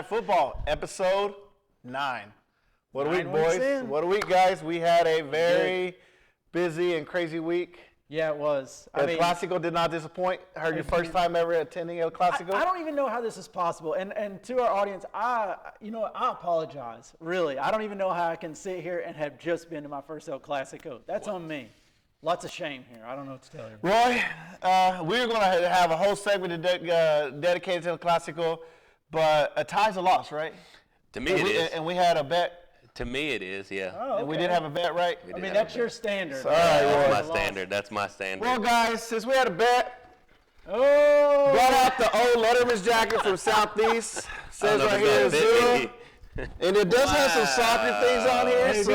Night Football, episode 9. What a week, 9 weeks boys. in. What a week, guys. We had a very busy and crazy week. Yeah, it was. El Clasico did not disappoint. Heard your first time ever attending El Clasico. I don't even know how this is possible. And to our audience, I apologize. Really, I don't even know how I can sit here and have just been to my first El Clasico. That's on me. Lots of shame here. I don't know what to tell you. Roy, we're going to have a whole segment dedicated to El Clasico, but a tie's a loss, right? To me, it is. And we had a bet. To me, it is, yeah. Oh, okay. And we did have a bet, right? That's your standard. All right, That's my standard. That's my standard. Well, guys, since we had a bet, Oh! brought out the old Letterman's jacket from Southeast. Says right here, Wow. Zero. And it does have some soccer things on here, Hey, so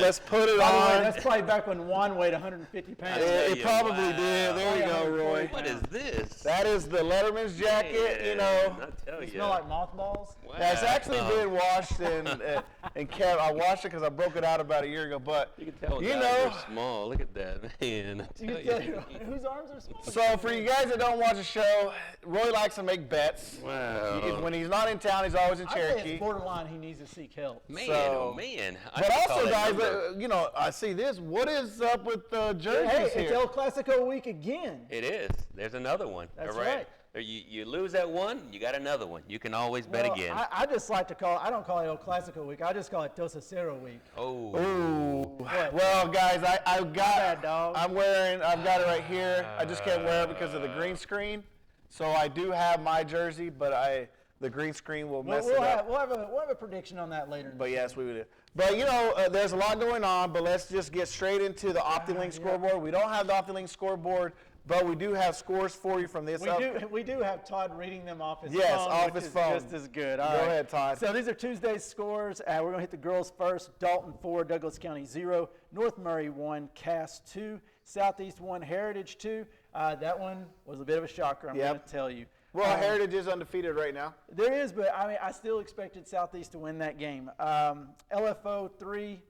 let's put it By the way, on. that's probably back when Juan weighed 150 pounds. It probably did. There you go, Roy. What is this? That is the Letterman's jacket, you know. I tell They you. smell like mothballs. Wow. That's actually been washed and kept. I washed it because I broke it out about a year ago. But You can tell you guys know, are small. Look at that, man. I You tell can tell you whose arms are small. so for you guys that don't watch the show, Roy likes to make bets. Wow. When he's not in town, he's always in I think Cherokee. it's borderline. He needs to seek help. Man, So- oh man. But also, guys, you know, I see this. What is up with the jerseys Hey, it's here? El Clasico week again. It is. There's another one. That's all right. You lose that one, you got another one. You can always bet Well, again. I just like to call. I don't call it El Clasico week. I just call it Dos a Cero week. Oh. Ooh. What? Well, guys, I've got. bad, dog. I've got it right here. I just can't wear it because of the green screen. So I do have my jersey, but the green screen will mess it up. We'll have a prediction on that later. But yes, we would. But you know, there's a lot going on. But let's just get straight into the OptiLink scoreboard. We don't have the OptiLink scoreboard, but we do have scores for you from this. We do have Todd reading them off his phone. Yes, off which his is phone. just as good. Go All right. ahead, Todd. So these are Tuesday's scores. We're going to hit the girls first. Dalton 4, Douglas County 0, North Murray 1, Cass 2, Southeast 1, Heritage 2. That one was a bit of a shocker, I'm going to tell you. Well, Heritage is undefeated right now. There is, but I still expected Southeast to win that game. LFO 3,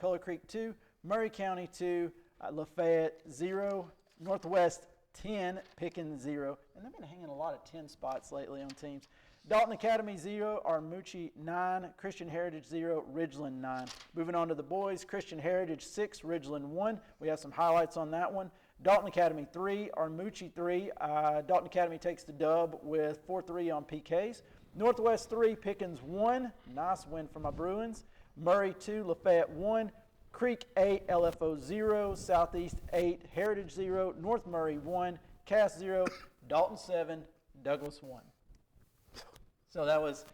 Color Creek 2, Murray County 2, Lafayette 0, Northwest 10, Pickens 0. And they've been hanging a lot of 10 spots lately on teams. Dalton Academy 0, Armucci 9, Christian Heritage 0, Ridgeland 9. Moving on to the boys, Christian Heritage 6, Ridgeland 1. We have some highlights on that one. Dalton Academy 3, Armucci 3. Dalton Academy takes the dub with 4-3 on PKs. Northwest 3, Pickens 1. Nice win for my Bruins. Murray 2, Lafayette 1. Creek 8, LFO 0. Southeast 8, Heritage 0. North Murray 1. Cass 0. Dalton 7. Douglas 1. So that was,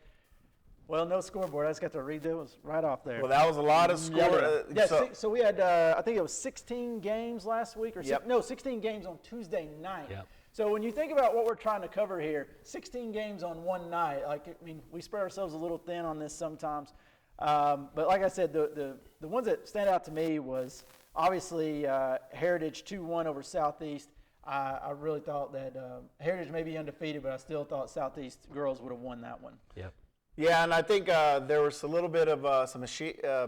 well, no scoreboard. I just got to read those right off there. Well, that was a lot of score. So we had, I think it was 16 games last week, or 16 games on Tuesday night. Yep. So when you think about what we're trying to cover here, 16 games on one night, we spread ourselves a little thin on this sometimes. But like I said, the ones that stand out to me was obviously Heritage 2-1 over Southeast. I really thought that Heritage may be undefeated, but I still thought Southeast girls would have won that one. Yep. Yeah, and I think there was a little bit of some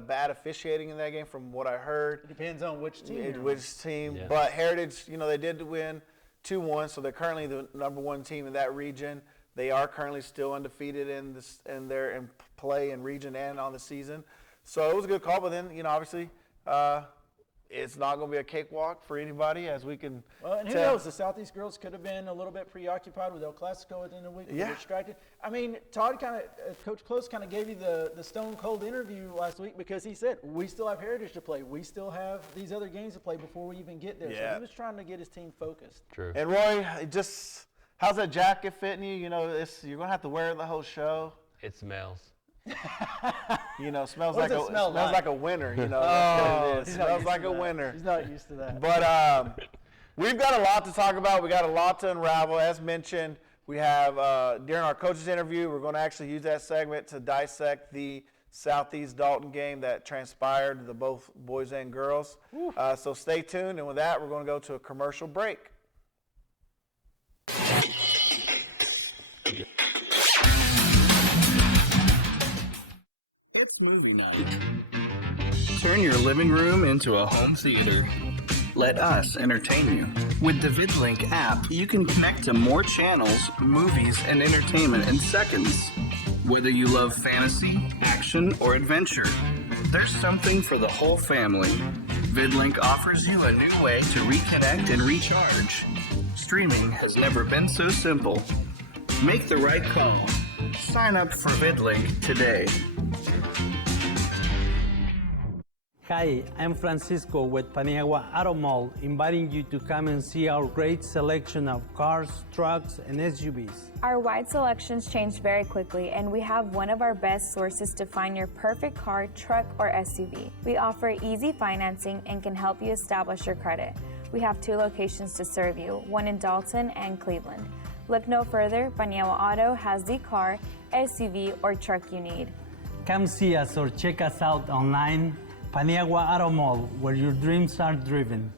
bad officiating in that game from what I heard. It depends on which team. Yeah. But Heritage, they did win 2-1, so they're currently the number one team in that region. They are currently still undefeated in their play in region and on the season. So it was a good call, but then, obviously, it's not going to be a cakewalk for anybody, as we can Well, and who tell. knows? The Southeast girls could have been a little bit preoccupied with El Clasico at the end of the week. Yeah. Distracted. Coach Close kind of gave you the stone cold interview last week because he said, we still have Heritage to play. We still have these other games to play before we even get there. Yeah. So he was trying to get his team focused. True. And Roy, how's that jacket fitting you? You're going to have to wear it the whole show. It smells. Smells What does it smell like? like a winter. That's what it is. Smells like a winter. He's not used to that. But we've got a lot to talk about. We got a lot to unravel. As mentioned, we have during our coaches interview, we're going to actually use that segment to dissect the Southeast Dalton game that transpired, the both boys and girls. So stay tuned. And with that, we're going to go to a commercial break. It's movie night. Turn your living room into a home theater. Let us entertain you. With the VidLink app, you can connect to more channels, movies, and entertainment in seconds. Whether you love fantasy, action, or adventure, there's something for the whole family. VidLink offers you a new way to reconnect and recharge. Streaming has never been so simple. Make the right call. Sign up for VidLink today. Hi, I'm Francisco with Paniagua Auto Mall, inviting you to come and see our great selection of cars, trucks, and SUVs. Our wide selections change very quickly, and we have one of our best sources to find your perfect car, truck, or SUV. We offer easy financing and can help you establish your credit. We have 2 locations to serve you, one in Dalton and Cleveland. Look no further, Paniagua Auto has the car, SUV, or truck you need. Come see us or check us out online, Paniagua Auto Mall, where your dreams are driven.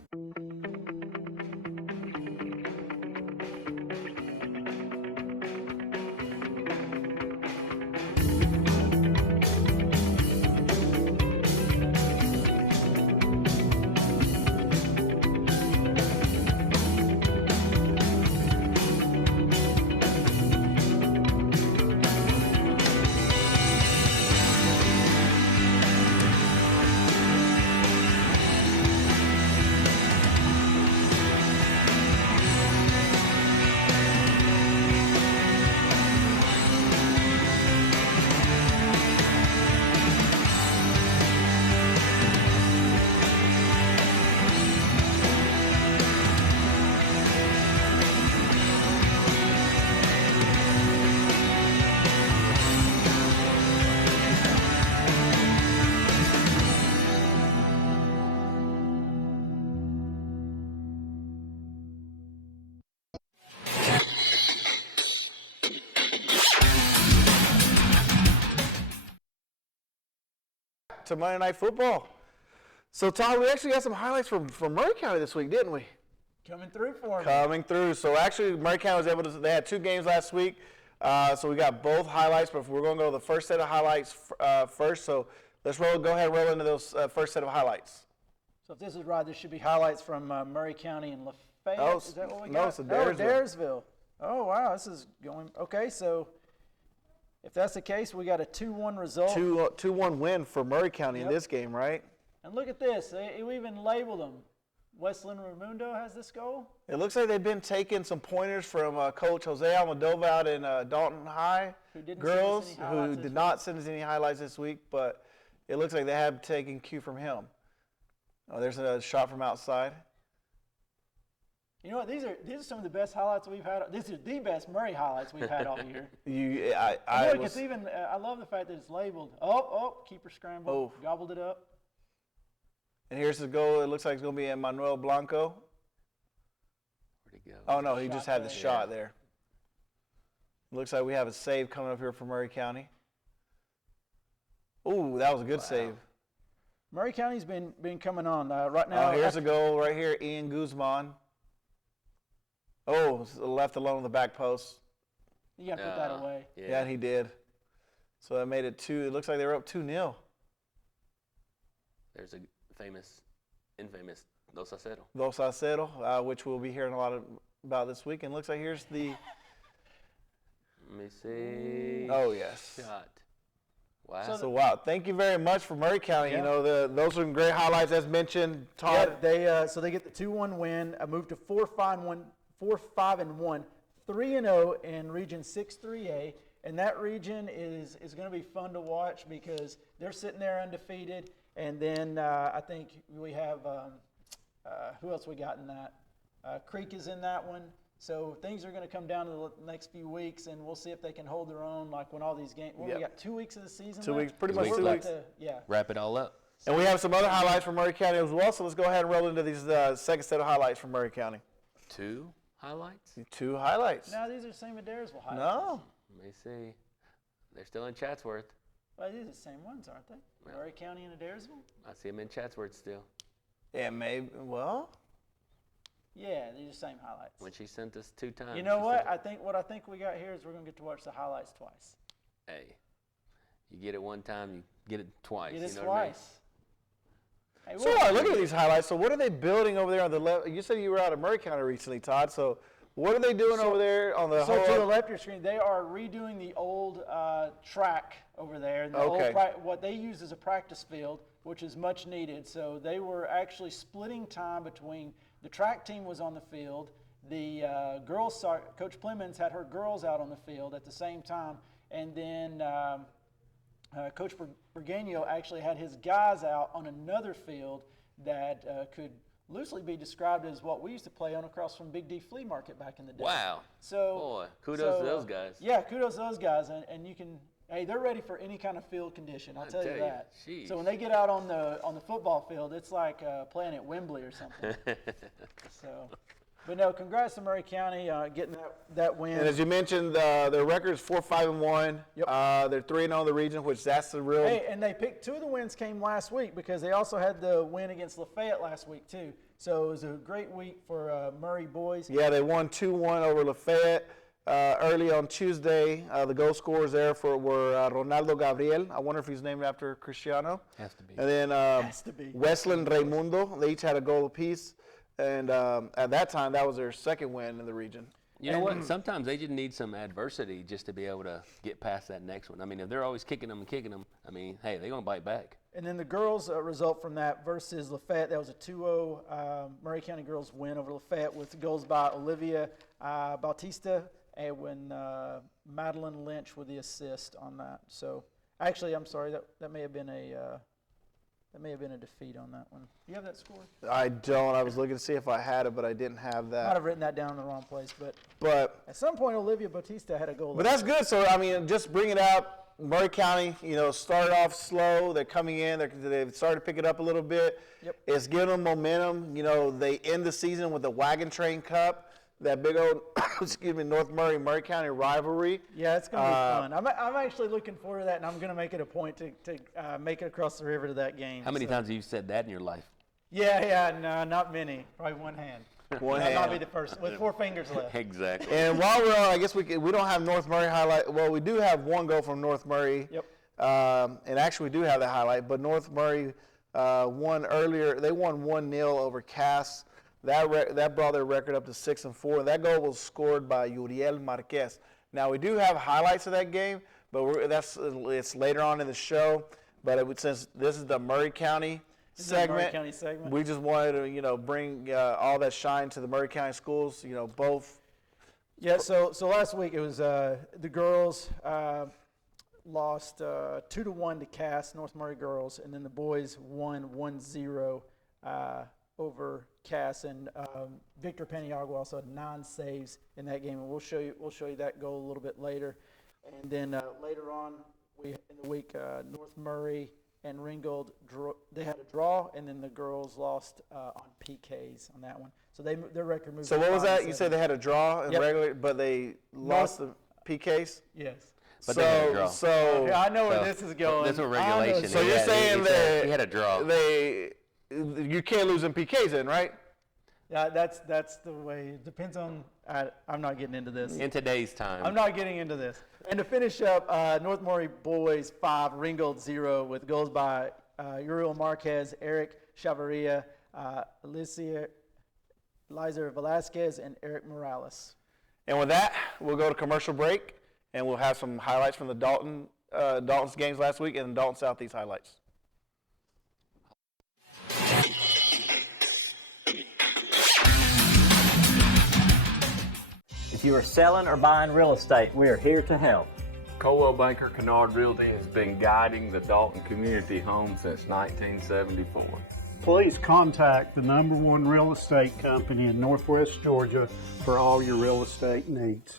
To Monday Night Football. So, Todd, we actually got some highlights from Murray County this week, didn't we? Coming through for me. Coming through. So, actually, Murray County was able to, they had 2 games last week. So, we got both highlights, but we're going to go to the first set of highlights first. So, let's go ahead and roll into those first set of highlights. So if this is right, there should be highlights from Murray County and Lafayette. Oh, is that what we no, got? it's Daresville. Oh, wow, this is going, okay, so if that's the case, we got a 2-1 result. 2-1 win for Murray County in this game, right? And look at this, we even labeled them. Westland Raimundo has this goal. It looks like they've been taking some pointers from Coach Jose Almodovar out in Dalton High girls, who did not send us any highlights this week, but it looks like they have taken cue from him. Oh, there's a shot from outside. You know what? These are some of the best highlights we've had. These are the best Murray highlights we've had all year. I love the fact that it's labeled. Keeper scrambled, gobbled it up. And here's the goal. It looks like it's going to be Manuel Blanco. Where'd he go? Oh, no, he just had the shot there. Looks like we have a save coming up here for Murray County. Ooh, that was a good save. Murray County's been coming on right now. Here's a goal right here, Ian Guzman. Oh, left alone on the back post. You got to put that away. Yeah, he did. So that made it 2. It looks like they were up 2-0. There's a infamous Dos a Cero. Dos a Cero, which we'll be hearing a lot about this week. And looks like here's the. Let me see. Oh, yes. Shot. Wow. So wow, thank you very much for Murray County. Yeah. You know, those are some great highlights as mentioned. Todd. Yeah, they get the 2-1 win, a move to 4-5-1, 3-0 in Region 6-3A, and that region is going to be fun to watch because they're sitting there undefeated. And then I think we have who else we got in that? Creek is in that one. So things are going to come down to the next few weeks, and we'll see if they can hold their own. Like when all these games, we got 2 weeks of the season. 2 left? weeks, pretty much 2 weeks. Wrap it all up. And we have some other highlights from Murray County as well. So let's go ahead and roll into these second set of highlights from Murray County. 2 highlights? 2 highlights. No, these are the same Adairsville highlights. No. Let me see. They're still in Chatsworth. Well, these are the same ones, aren't they? Well, Murray County and Adairsville? I see them in Chatsworth still. Yeah, maybe. Well. Yeah, these are the same highlights. When she sent us 2 times. You know what? I think we got here is we're going to get to watch the highlights twice. Hey, you get it one time, you get it twice. Get it you know what I mean? twice. So looking at these highlights, so what are they building over there on the left? You said you were out of Murray County recently, Todd. So what are they doing over there on the So to the left of your screen, they are redoing the old track over there. And the Okay. what they use is a practice field, which is much needed. So they were actually splitting time between the track team was on the field, the girls, Coach Plemons had her girls out on the field at the same time, and then Coach Bergano actually had his guys out on another field that could loosely be described as what we used to play on across from Big D Flea Market back in the day. Wow. So Boy, kudos to those guys. Yeah, kudos to those guys, and you can. Hey, they're ready for any kind of field condition. I'll tell you that. Jeez. So when they get out on the football field, it's like playing at Wembley or something. So, but no, congrats to Murray County getting that win. And as you mentioned, their record is 4-5-1. Yep. They're 3-0 in the region, which that's the real. Hey, and they picked 2 of the wins came last week because they also had the win against Lafayette last week too. So it was a great week for Murray boys. Yeah, they won 2-1 over Lafayette. Early on Tuesday, the goal scorers there were Ronaldo Gabriel. I wonder if he's named after Cristiano. Has to be. And then Has to be. Wesleyan Raimundo. They each had a goal apiece. And at that time, that was their second win in the region. You know what? Sometimes they just need some adversity just to be able to get past that next one. I mean, if they're always kicking them, I mean, hey, they're going to bite back. And then the girls result from that versus Lafayette, that was a 2-0 Murray County girls win over Lafayette with goals by Olivia Bautista and when Madeline Lynch with the assist on that. So actually, I'm sorry, that may have been a defeat on that one. Do you have that score? I don't. I was looking to see if I had it, but I didn't have Might that. have written that down in the wrong place, but But at some point Olivia Bautista had a goal. But that's good. So, I mean, just bring it up. Murray County, started off slow. They're coming in. They've started to pick it up a little bit. Yep. It's giving them momentum. They end the season with the Wagon Train Cup, that big old, North Murray County rivalry. Yeah, it's going to be fun. I'm actually looking forward to that, and I'm going to make it a point to make it across the river to that game. How many times have you said that in your life? Yeah, no, not many. Probably one hand. One That'll hand. be the first, with 4 fingers left. Exactly. And while we're on, I guess we don't have North Murray highlight. Well, we do have one goal from North Murray. Yep. And actually, we do have the highlight. But North Murray won earlier. They won 1-0 over Cass. That brought their record up to 6-4. And that goal was scored by Uriel Marquez. Now, we do have highlights of that game, but it's later on in the show. But since this is the Murray County segment, Murray County segment. we just wanted to, bring all that shine to the Murray County schools. Both. Yeah, so last week it was the girls lost 2-1 to Cass, North Murray girls, and then the boys won 1-0 over Cass, and Victor Paniagua also had 9 saves in that game, and we'll show you that goal a little bit later. And then later on in the week, North Murray and Ringgold they had a draw, and then the girls lost on PKs on that one. So their record moved. So what was that? You said they had a draw in Yep. regular, but they lost the PKs. Yes. But they had a draw. Yeah, I know where this is going. That's what regulation. So you're saying that he had a draw. You can't lose in PKs then, right? Yeah, that's the way. It depends on. I'm not getting into this. In today's time. I'm not getting into this. And to finish up, North Murray boys 5, Ringgold 0, with goals by Uriel Marquez, Eric Chavarria, Lizer Velasquez, and Eric Morales. And with that, we'll go to commercial break, and we'll have some highlights from the Dalton's games last week and the Dalton Southeast highlights. If you are selling or buying real estate, we are here to help. Coldwell Banker Kennard Realty has been guiding the Dalton community home since 1974. Please contact the #1 real estate company in Northwest Georgia for all your real estate needs.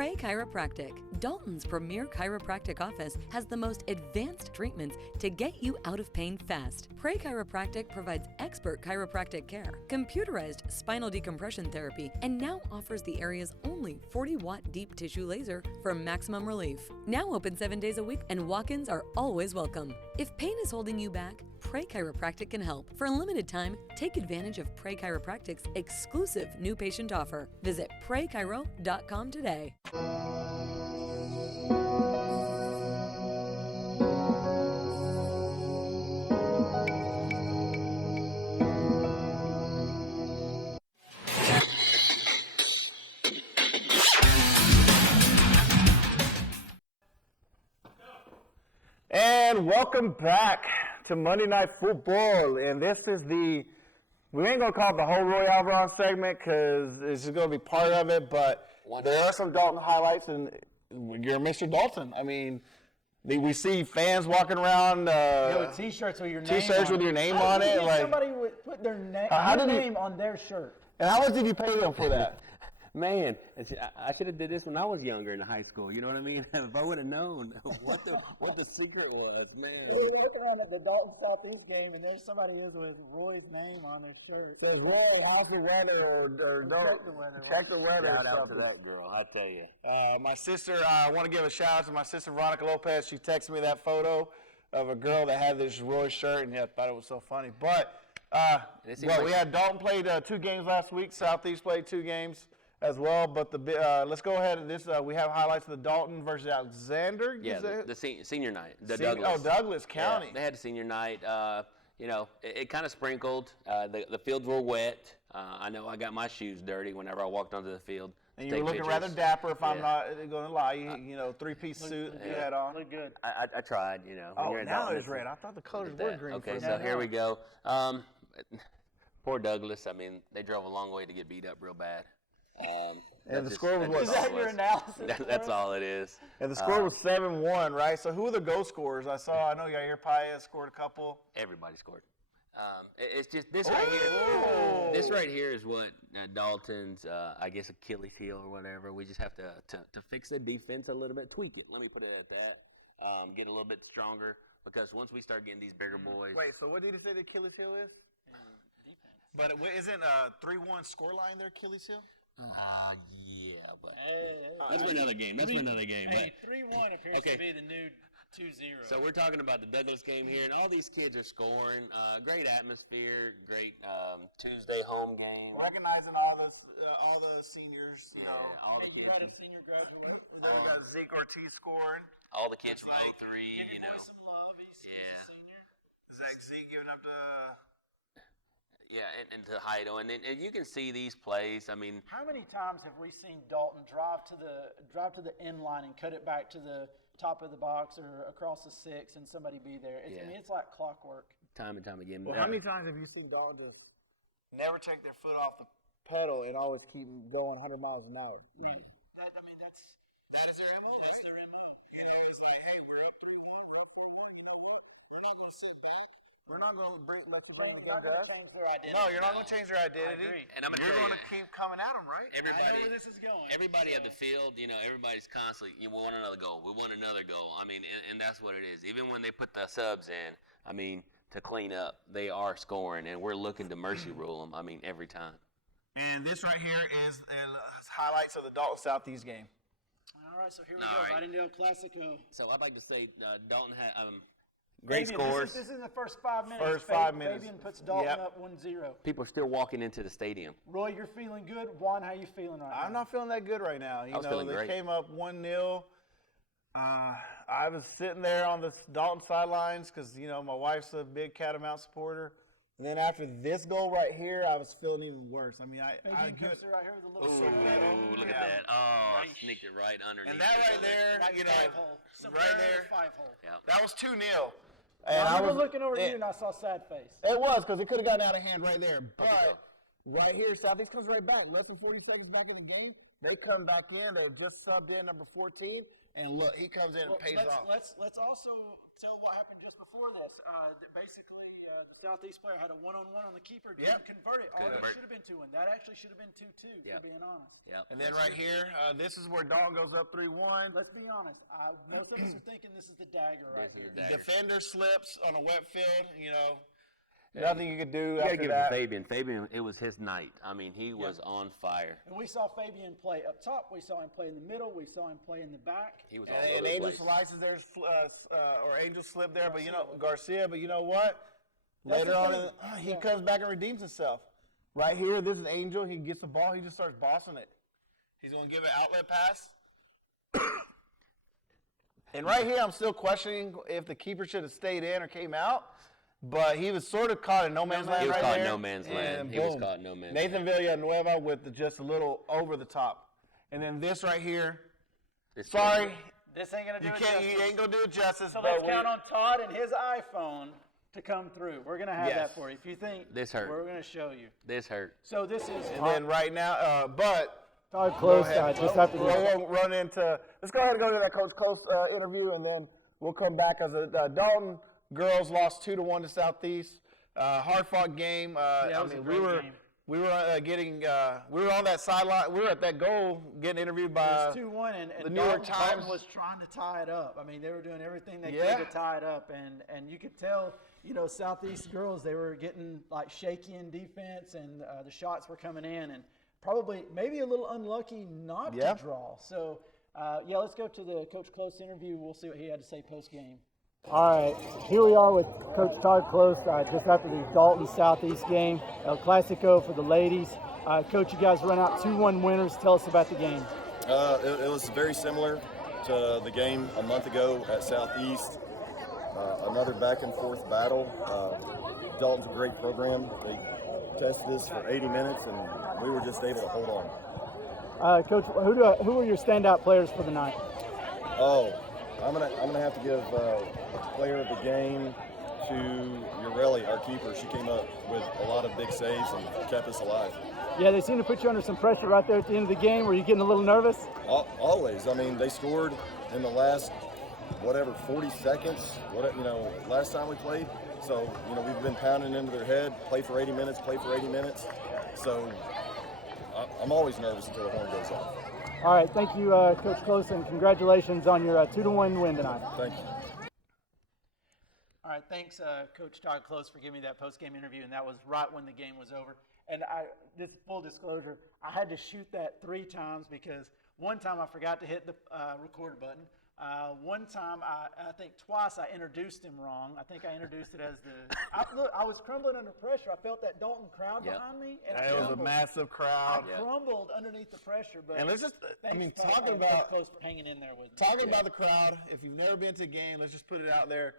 Pray Chiropractic. Dalton's premier chiropractic office has the most advanced treatments to get you out of pain fast. Pray Chiropractic provides expert chiropractic care, computerized spinal decompression therapy, and now offers the area's only 40-watt deep tissue laser for maximum relief. Now open 7 days a week, and walk-ins are always welcome. If pain is holding you back, Pray Chiropractic can help. For a limited time, take advantage of Pray Chiropractic's exclusive new patient offer. Visit praychiro.com today. And welcome back to Monday Night Football. And this is we ain't going to call it the whole Roy Alvarez segment because it's just going to be part of it, but there are some Dalton highlights, and you're Mr. Dalton. I mean, we see fans walking around. T-shirts with your name on it. Like, somebody would put their name on their shirt. And how much did you pay them for that? Man, I should have did this when I was younger in high school. You know what I mean? If I would have known what the secret was, man. We were walking around at the Dalton Southeast game, and there's somebody with Roy's name on their shirt. It says Roy, how's the weather? Or check the weather. Shout out to that girl, I tell you. My sister, I want to give a shout out to my sister Veronica Lopez. She texted me that photo of a girl that had this Roy shirt, and I thought it was so funny. But we had Dalton played 2 games last week. Southeast played 2 games as well, but let's go ahead and we have highlights of the Dalton versus Alexander. Yeah, the senior night. Douglas County. Yeah, they had a senior night. It kind of sprinkled. The fields were wet. I know I got my shoes dirty whenever I walked onto the field. And you were looking rather dapper, if I'm not going to lie. You 3-piece suit you had on. Look good. I tried, Oh, now it's red. I thought the colors were green. Okay, so here we go. Poor Douglas. I mean, they drove a long way to get beat up real bad. And the score was what? Is that your analysis? That's all it is. And the score was 7-1, right? So who are the goal scorers? I know Yair Paez scored a couple. Everybody scored. It's just this right here. This right here is what Dalton's, I guess, Achilles heel or whatever. We just have to fix the defense a little bit, tweak it. Let me put it at that. Get a little bit stronger because once we start getting these bigger boys. Wait, so what did you say the Achilles heel is? Defense. But isn't 3-1 scoreline their Achilles heel? Yeah, but that's for another game. Hey, 3-1 appears to be the new 2-0. So we're talking about the Douglas game here, and all these kids are scoring. Great atmosphere, great Tuesday home game. Recognizing all the seniors, all the kids. You got a senior graduate. Then we got Zeke Ortiz scoring. All the kids from 03, Give your boy some love. He's a senior. Zeke giving up to. Yeah, and to Heido, and you can see these plays. I mean, how many times have we seen Dalton drive to the end line and cut it back to the top of the box or across the 6 and somebody be there? I mean, it's like clockwork. Time and time again. Well, how many times have you seen Dalton just never take their foot off the pedal and always keep going 100 miles an hour? That is their MO. That's their MO. It's like, hey, we're up 3-1. You know what? We're not going to sit back. We're not going to let you bring the game down. No, you're not going to change their identity. And I'm you're going to keep coming at them, right? I know where this is going. Everybody at the field, everybody's constantly, we want another goal. We want another goal. I mean, and that's what it is. Even when they put the subs in, I mean, to clean up, they are scoring, and we're looking to mercy rule them, I mean, every time. And this right here is highlights of the Dalton Southeast game. All right, so here we go. Videndale Classico. So I'd like to say Dalton had great scores. This is in the first 5 minutes. First 5 minutes. Fabian puts Dalton up 1-0. People are still walking into the stadium. Roy, you're feeling good. Juan, how you feeling right now? I'm not feeling that good right now. I was feeling they great. Came up 1-0. I was sitting there on the Dalton sidelines because, my wife's a big Catamount supporter. And then after this goal right here, I was feeling even worse. I mean, I right here with a little Ooh, look at that. Oh, sneaked it right underneath. And that right there, right there, 5-hole. Yeah. That was 2-0. And I was looking over here and I saw sad face. It was because it could have gotten out of hand right there. But Right here, Southeast comes right back. Less than 40 seconds back in the game. They come back in. They just subbed in number 14. And look, he comes in and pays off. Let's also tell what happened just before this. Basically, the Southeast player had a one-on-one on the keeper, didn't convert it. That should have been 2-1. That actually should have been 2-2, for being honest. Yep. And then right here, this is where Dalton goes up 3-1. Let's be honest. Most of us are thinking this is the dagger right here. Defender slips on a wet field, Nothing you could do You gotta after give that. it to Fabian. Fabian, it was his night. I mean, he was on fire. And we saw Fabian play up top. We saw him play in the middle. We saw him play in the back. He was And Angel slices there, or Angel slip there, but Garcia. But you know what? Later on, he comes back and redeems himself. Right here, this is Angel. He gets the ball. He just starts bossing it. He's going to give an outlet pass. And right here, I'm still questioning if the keeper should have stayed in or came out. But he was sort of caught in no man's land. He was right caught there. in no man's land. He was caught in no man's land. Nathan Villanueva with just a little over the top. And then this right here. Sorry. This ain't going to do it justice. You ain't going to do it justice. So let's count on Todd and his iPhone to come through. We're going to have that for you. If you think this hurt, we're going to show you. This hurt. So this is. And then right now, but. Todd Close, just after we'll run into. Let's go ahead and go to that Coach Close interview, and then we'll come back as a Dalton girls lost 2-1 to Southeast. Hard-fought game. We were on that sideline. We were at that goal getting interviewed by it was 2-1, and the New York Times. Dalton was trying to tie it up. I mean, they were doing everything they could to tie it up, and you could tell, Southeast girls, they were getting like shaky in defense, and the shots were coming in, and probably maybe a little unlucky not to draw. So, let's go to the Coach Close interview. We'll see what he had to say post-game. All right, here we are with Coach Todd Close just after the Dalton Southeast game, El Clasico for the ladies. Coach, you guys run out 2-1 winners. Tell us about the game. It was very similar to the game a month ago at Southeast. Another back-and-forth battle. Dalton's a great program. They tested us for 80 minutes, and we were just able to hold on. Coach, who were your standout players for the night? I'm gonna have to give player of the game to Urelli, our keeper. She came up with a lot of big saves and kept us alive. Yeah, they seem to put you under some pressure right there at the end of the game. Were you getting a little nervous? Always. I mean, they scored in the last 40 seconds. Last time we played. So we've been pounding into their head. Play for 80 minutes. Play for 80 minutes. So I'm always nervous until the horn goes off. All right, thank you, Coach Close, and congratulations on your 2-1 win tonight. Thank you. All right, thanks, Coach Todd Close, for giving me that post-game interview, and that was right when the game was over. And just full disclosure, I had to shoot that 3 times because one time I forgot to hit the record button. One time, I think twice, I introduced him wrong. I think I introduced it as I was crumbling under pressure. I felt that Dalton crowd behind me. And it was a massive crowd. I crumbled underneath the pressure. But and let's just, talking about close for hanging in there with me. Talking about the crowd, if you've never been to a game, let's just put it out there.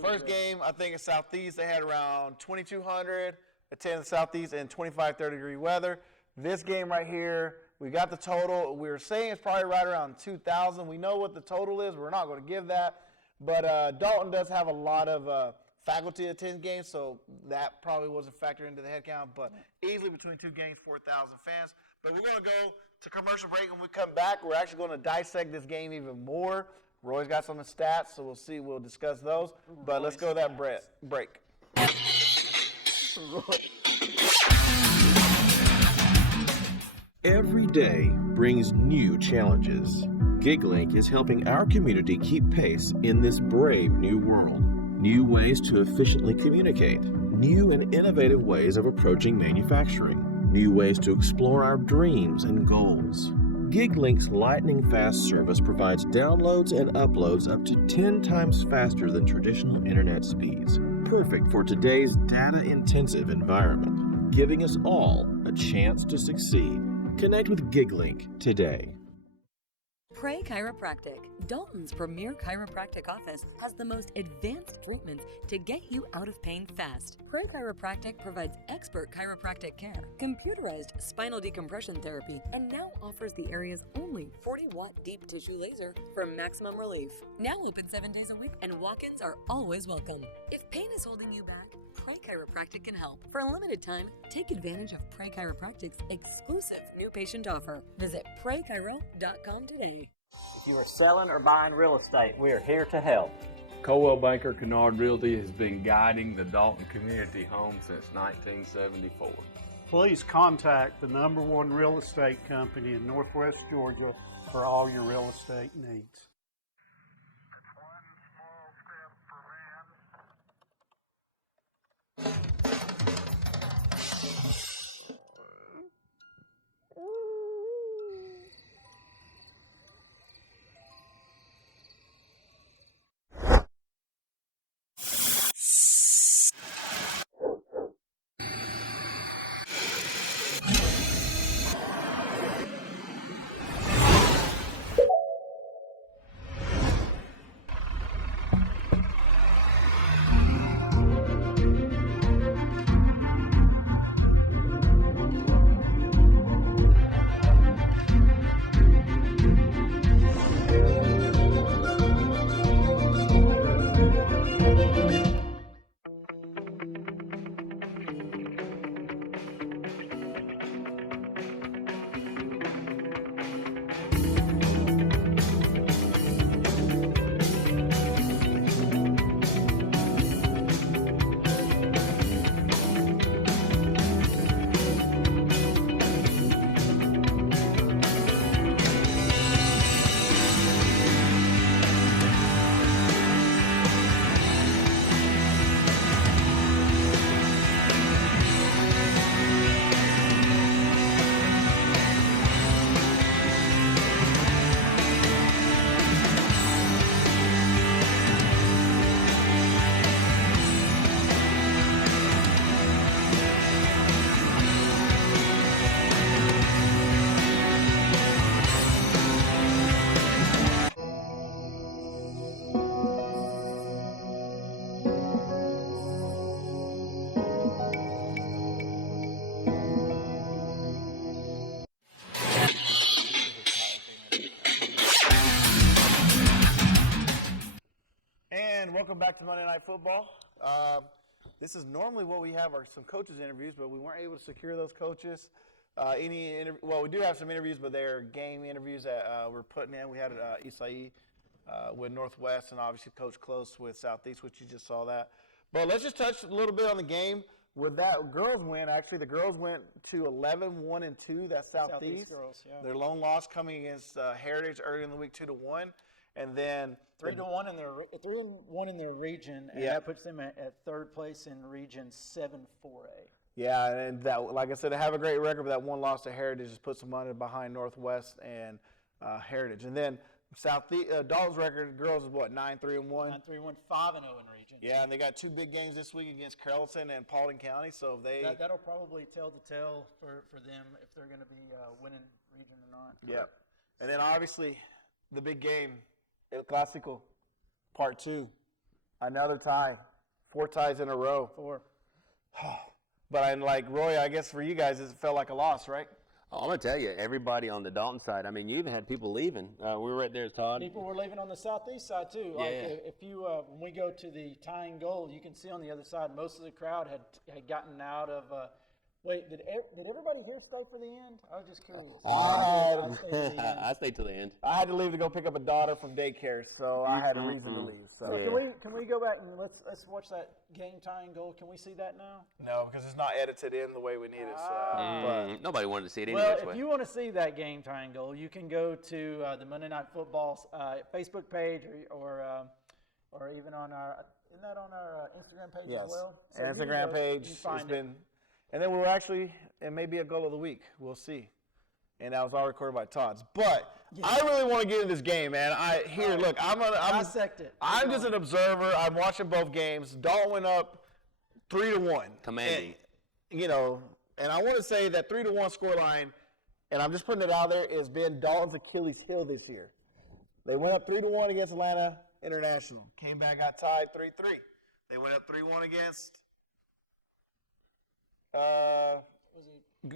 First game, I think at Southeast, they had around 2,200 attend the Southeast in 25, 30-degree weather. This game right here, we got the total. We were saying it's probably right around 2,000. We know what the total is. We're not going to give that. But Dalton does have a lot of faculty attend games, so that probably was a factor into the head count. But easily between 2 games, 4,000 fans. But we're going to go to commercial break. When we come back, we're actually going to dissect this game even more. Roy's got some stats, so we'll see. We'll discuss those. But let's go to that break. Every day brings new challenges. GigLink is helping our community keep pace in this brave new world. New ways to efficiently communicate, new and innovative ways of approaching manufacturing, new ways to explore our dreams and goals. GigLink's lightning-fast service provides downloads and uploads up to 10 times faster than traditional internet speeds, perfect for today's data-intensive environment, giving us all a chance to succeed. Connect with GigLink today. Pray Chiropractic, Dalton's premier chiropractic office, has the most advanced treatments to get you out of pain fast. Pray Chiropractic provides expert chiropractic care, computerized spinal decompression therapy, and now offers the area's only 40-watt deep tissue laser for maximum relief. Now open 7 days a week, and walk-ins are always welcome. If pain is holding you back, Pray Chiropractic can help. For a limited time, take advantage of Pray Chiropractic's exclusive new patient offer. Visit praychiro.com today. If you are selling or buying real estate, we are here to help. Coldwell Banker Kennard Realty has been guiding the Dalton community home since 1974. Please contact the #1 real estate company in Northwest Georgia for all your real estate needs. And welcome back to Monday Night Football. This is normally what we have are some coaches interviews, but we weren't able to secure those coaches. We do have some interviews, but they're game interviews that we're putting in. We had Isai with Northwest, and obviously Coach Close with Southeast, which you just saw that. But let's just touch a little bit on the game. With that girls win, actually, the girls went to 11-1-2. That's Southeast. girls, yeah. Their lone loss coming against Heritage early in the week, 2-1, and then 3-1 in their region, and that puts them at third place in Region 7-4A. Yeah, and that, like I said, they have a great record, but that one loss to Heritage just puts them under behind Northwest and Heritage. And then Dalton's record, girls is what, 9-3-1? 9-3-1, 5-0 in region. Yeah, and they got two big games this week against Carrollton and Paulding County, so that'll probably tell the tale for them if they're going to be winning region or not. Yeah, and then obviously the big game, El Clásico, Part 2, another tie, 4 ties in a row. 4. But like Roy, I guess for you guys, it felt like a loss, right? I'm going to tell you, everybody on the Dalton side, I mean, you even had people leaving. We were right there, Todd. People were leaving on the Southeast side, too. Yeah. Like if you, when we go to the tying goal, you can see on the other side, most of the crowd had gotten out of wait, did everybody here stay for the end? I was just curious. I stayed till the end. I had to leave to go pick up a daughter from daycare, so I had a reason to leave. So can we go back and let's watch that game tying goal? Can we see that now? No, because it's not edited in the way we need it. So. Nobody wanted to see it anyway. Well, if you want to see that game tying goal, you can go to the Monday Night Football's Facebook page or even on our Instagram page as well? So Instagram page. It's been. And then it may be a goal of the week. We'll see. And that was all recorded by Todd's. But I really want to get in this game, man. Look, dissect it. I'm just an observer. I'm watching both games. Dalton went up 3-1. Commanding. And I want to say that 3-1 scoreline, and I'm just putting it out there, has been Dalton's Achilles heel this year. They went up 3-1 against Atlanta International. Came back, got tied 3-3. They went up 3-1 against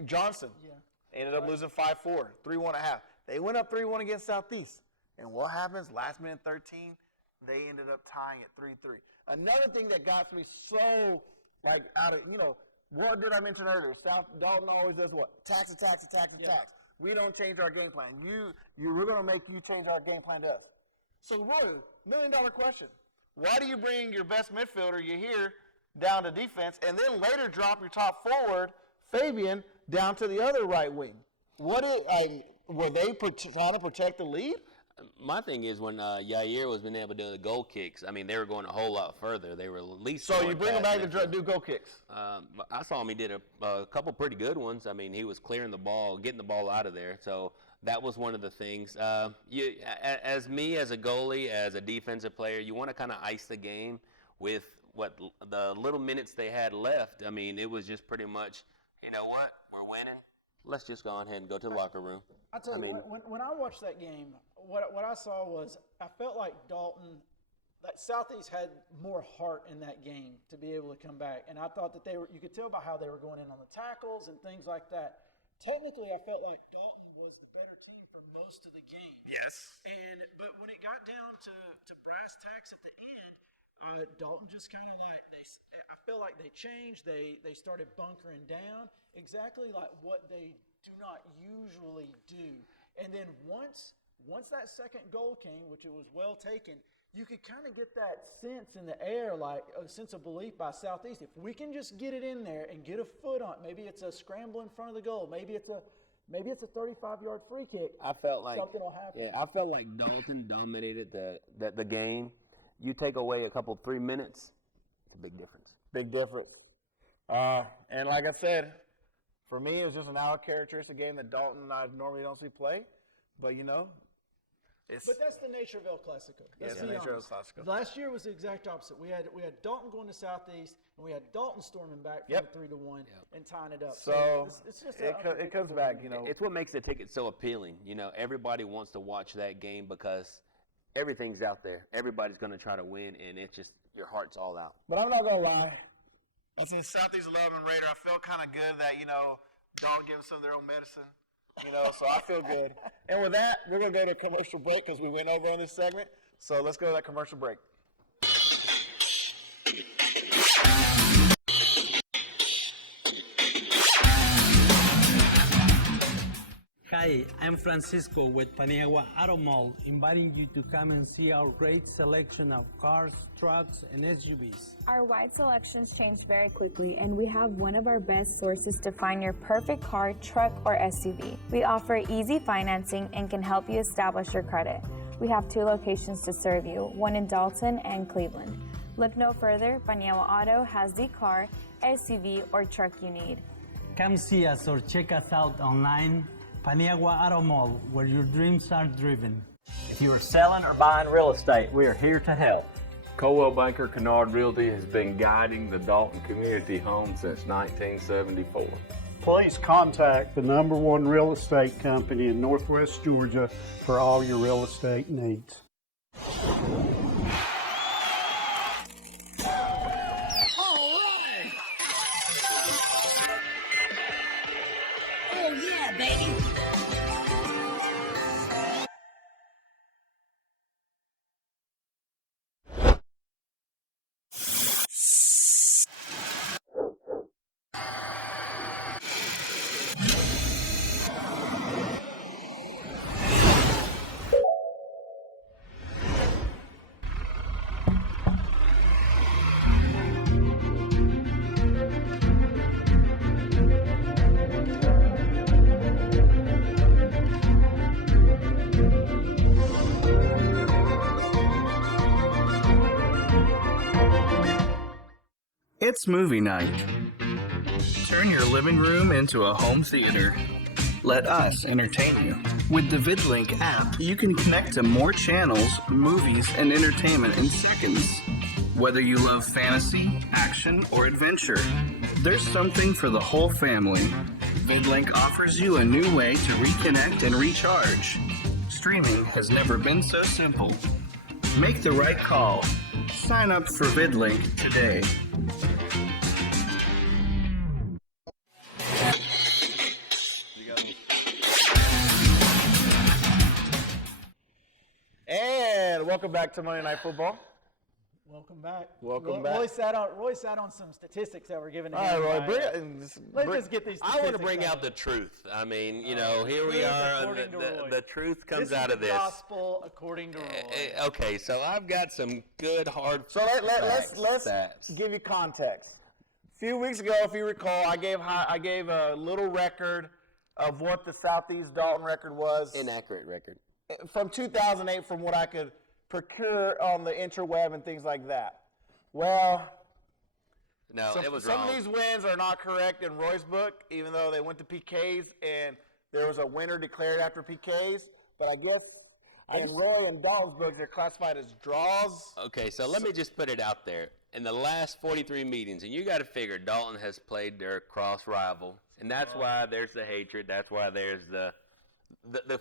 Johnson. Yeah. Ended up losing 5-4, 3-1.5. They went up 3-1 against Southeast. And what happens? Last minute 13, they ended up tying at 3-3. Another thing that got me so Like, what did I mention earlier? South Dalton always does what? Tax, tax. We don't change our game plan. We're going to make you change our game plan to us. So, Roy, $1 million question. Why do you bring your best midfielder, you hear, down to defense, and then later drop your top forward, Fabian, down to the other right wing? Were they trying to protect the lead? My thing is when Yair was being able to do the goal kicks, I mean, they were going a whole lot further. They were at least. So you bring him back to do goal kicks? I saw him. He did a couple pretty good ones. I mean, he was clearing the ball, getting the ball out of there. So that was one of the things. As a goalie, as a defensive player, you want to kind of ice the game with what the little minutes they had left. I mean, it was just pretty much, you know what, we're winning. Let's just go ahead and go to the locker room. I tell you, when I watched that game, what I saw was I felt like Dalton, like Southeast had more heart in that game to be able to come back, and I thought that you could tell by how they were going in on the tackles and things like that. Technically, I felt like Dalton was the better team for most of the game. Yes. But when it got down to brass tacks at the end, Dalton just kind of I feel like they changed. They started bunkering down exactly like what they do not usually do. And then once that second goal came, which it was well taken, you could kind of get that sense in the air, like a sense of belief by Southeast. If we can just get it in there and get a foot on, maybe it's a scramble in front of the goal, maybe it's a 35-yard free kick. I felt like something will happen. Yeah, I felt like Dalton dominated the game. You take away a couple 3 minutes, it's a big difference. Big difference. And like I said, for me, it was just an out-characteristic game that Dalton and I normally don't see play. But, But that's the nature of El Clasico. That's the nature of El Clasico. Last year was the exact opposite. We had Dalton going to Southeast, and we had Dalton storming back from the 3-1 and tying it up. So it's just it comes back, It's what makes the ticket so appealing. Everybody wants to watch that game because everything's out there. Everybody's going to try to win, and it's just your heart's all out. But I'm not going to lie. As a Southeast 11 Raider, I felt kind of good that, Dalton gave them some of their own medicine. So I feel good. And with that, we're going to go to a commercial break because we went over on this segment. So let's go to that commercial break. Hi, I'm Francisco with Paniagua Auto Mall, inviting you to come and see our great selection of cars, trucks, and SUVs. Our wide selections change very quickly, and we have one of our best sources to find your perfect car, truck, or SUV. We offer easy financing and can help you establish your credit. We have 2 locations to serve you, one in Dalton and Cleveland. Look no further, Paniagua Auto has the car, SUV, or truck you need. Come see us or check us out online. Paniagua Auto Mall, where your dreams are driven. If you are selling or buying real estate, we are here to help. Coldwell Banker Kennard Realty has been guiding the Dalton community home since 1974. Please contact the #1 real estate company in Northwest Georgia for all your real estate needs. It's movie night. Turn your living room into a home theater. Let us entertain you. With the VidLink app, you can connect to more channels, movies, and entertainment in seconds. Whether you love fantasy, action, or adventure, there's something for the whole family. VidLink offers you a new way to reconnect and recharge. Streaming has never been so simple. Make the right call. Sign up for VidLink today. And welcome back to Monday Night Football. Welcome back. Welcome back. Roy sat on some statistics that were given to All him. right, Roy, Let's just get these statistics. I want to bring out the truth. I mean, here we are. The truth comes out of this. Gospel according to Roy. Okay, so I've got some good hard. So let's give you context. A few weeks ago, if you recall, I gave a little record of what the Southeast Dalton record was. Inaccurate record. From 2008, from what I could procure on the interweb and things like that. Well, no, it was some wrong. of these wins are not correct in Roy's book, even though they went to PKs and there was a winner declared after PKs. But I guess in Roy and Dalton's books, they're classified as draws. Okay, so let me just put it out there. In the last 43 meetings, and you got to figure Dalton has played their cross rival, and that's why there's the hatred. That's why there's the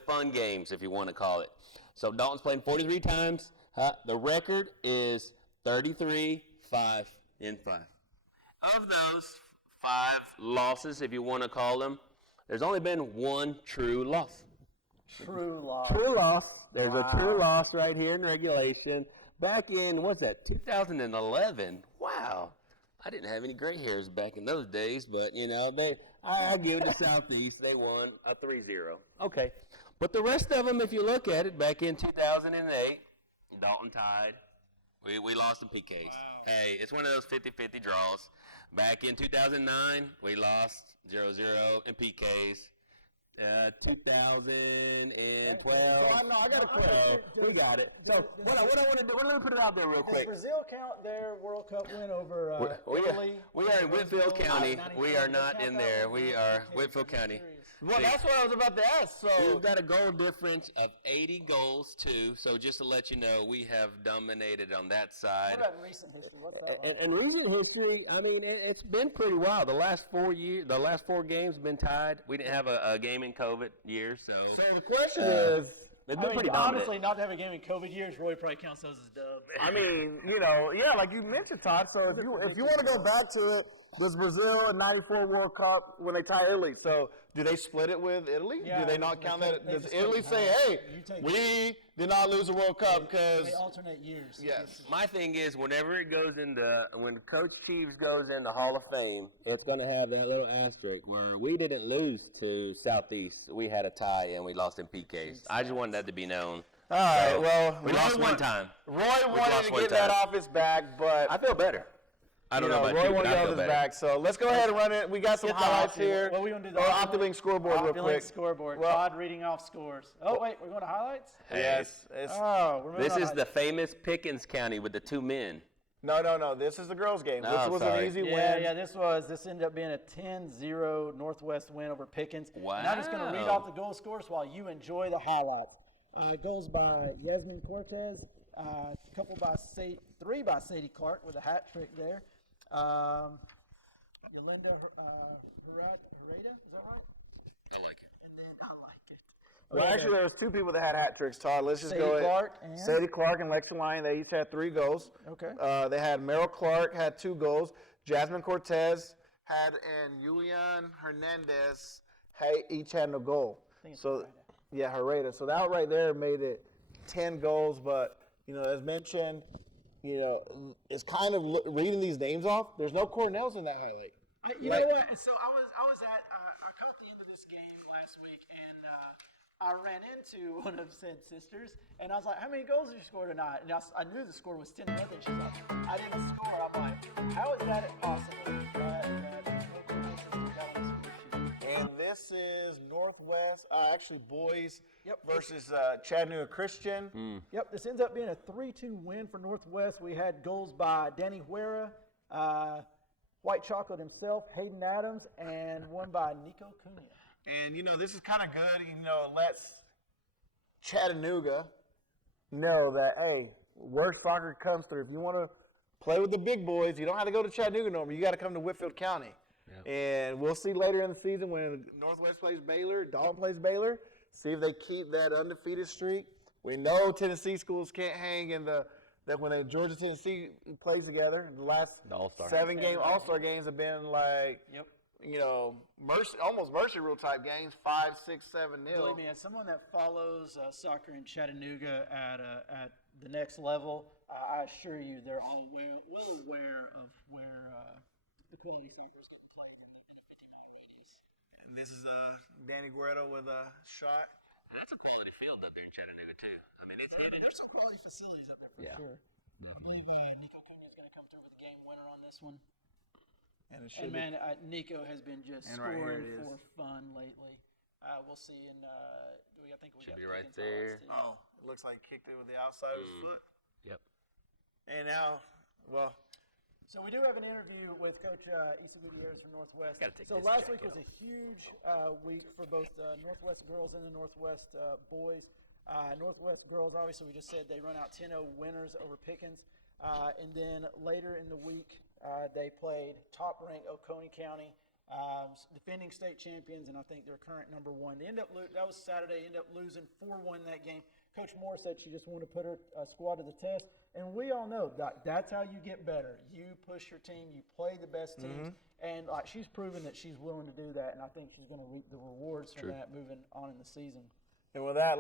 fun games, if you want to call it. So Dalton's playing 43 times. The record is 33-5-5. Of those 5 losses, if you want to call them, there's only been one true loss. True loss. True loss. There's a true loss right here in regulation. Back in, what's that, 2011. Wow. I didn't have any gray hairs back in those days, but, I give it to Southeast. They won a 3-0. Okay. But the rest of them, if you look at it, back in 2008, Dalton tied. We lost in PKs. Wow. Hey, it's one of those 50-50 draws. Back in 2009, we lost 0-0 in PKs. 2012. No, I got a question. We got it. So what I want to do, let me put it out there real quick. Does Brazil count their World Cup win over Italy? We are in Whitfield County. We are not in there. We are Whitfield County. Well, that's what I was about to ask. So we've got a goal difference of 80 goals too. So just to let you know, we have dominated on that side. What about recent history? What's that like? And recent history, I mean, it's been pretty wild. The last 4 games have been tied. We didn't have a game in COVID years, so. So the question is. It's been pretty dominant. Honestly, not to have a game in COVID years, Roy probably counts those as dub. I mean, like you mentioned, Todd. So if you want to go back to it, was Brazil in '94 World Cup when they tied Italy? So do they split it with Italy? Yeah, do they not count that? Does Italy say, "Hey, we did not lose a World Cup because they alternate years"? Yes. My thing is, whenever it goes when Coach Chiefs goes in the Hall of Fame, it's going to have that little asterisk where we didn't lose to Southeast. We had a tie and we lost in PKs. I just wanted that to be known. All right. Well, we lost one time. Roy wanted to get that off his back, but I feel better. I don't know about Roy you, wanted but to I get feel off his better. back. So let's go ahead and run it. We got some highlights here. Well, we want to do the OptiLink scoreboard real quick. Scoreboard. Well, Todd reading off scores. Oh wait, we're going to highlights. Yes. We're moving This on. is the famous Pickens County with the 2 men. No. This is the girls' game. This was an easy win. Yeah. This ended up being a 10-0 Northwest win over Pickens. Wow. And I'm just going to read off the goal scores while you enjoy the highlights. Goals by Yasmin Cortez, three by Sadie Clark with a hat trick there. Yolanda Herrera, is that right? I like it. And then I like it. Well, actually, there was 2 people that had hat tricks, Todd. Let's just Sadie go ahead. Clark and? Sadie Clark and Lexa Lyon, they each had 3 goals. Okay. They had Meryl Clark had 2 goals. Jasmine Cortez and Julian Hernandez each had no goal. So, Herrera. So that right there made it 10 goals. But, as mentioned, it's kind of reading these names off. There's no Cornells in that highlight. You know what? So I caught the end of this game last week, and I ran into one of said sisters, and I was like, "How many goals did you score tonight?" And I knew the score was 10-0. She's like, "I didn't score." I'm like, "How is that possible?" And this is Northwest, boys versus Chattanooga Christian. Yep, this ends up being a 3-2 win for Northwest. We had goals by Danny Huera, White Chocolate himself, Hayden Adams, and one by Nico Cunha. And, this is kind of good. It lets Chattanooga know that, hey, where soccer comes through. If you want to play with the big boys, you don't have to go to Chattanooga no more. You got to come to Whitfield County. Yep. And we'll see later in the season when Northwest plays Baylor, Dalton plays Baylor, see if they keep that undefeated streak. We know Tennessee schools can't hang in that when Georgia-Tennessee plays together. The last 7 All-Star games have been like, almost mercy rule type games, 5, 6, 7-0. Believe me, as someone that follows soccer in Chattanooga at the next level, I assure you they're all well aware of where the quality soccer is getting played in a 50-mile radius. And this is Danny Guerrero with a shot. That's a quality field up there in Chattanooga too. I mean, There's some quality facilities up there for sure. I believe Nico Cunha is going to come through with the game winner on this one. And Nico has been just scoring for fun lately. We'll see. And I think we should got be right there. Oh, it looks like he kicked it with the outside of his foot. Yep. And now, so we do have an interview with Coach Issa Gutierrez from Northwest. So last week was a huge week for both Northwest girls and the Northwest boys. Northwest girls, obviously, we just said they run out 10-0 winners over Pickens. And then later in the week, they played top-ranked Oconee County, defending state champions, and I think they're current number one. That was Saturday. Ended up losing 4-1 that game. Coach Moore said she just wanted to put her squad to the test, and we all know that's how you get better. You push your team. You play the best teams, and she's proven that she's willing to do that, and I think she's going to reap the rewards from that moving on in the season. And with that,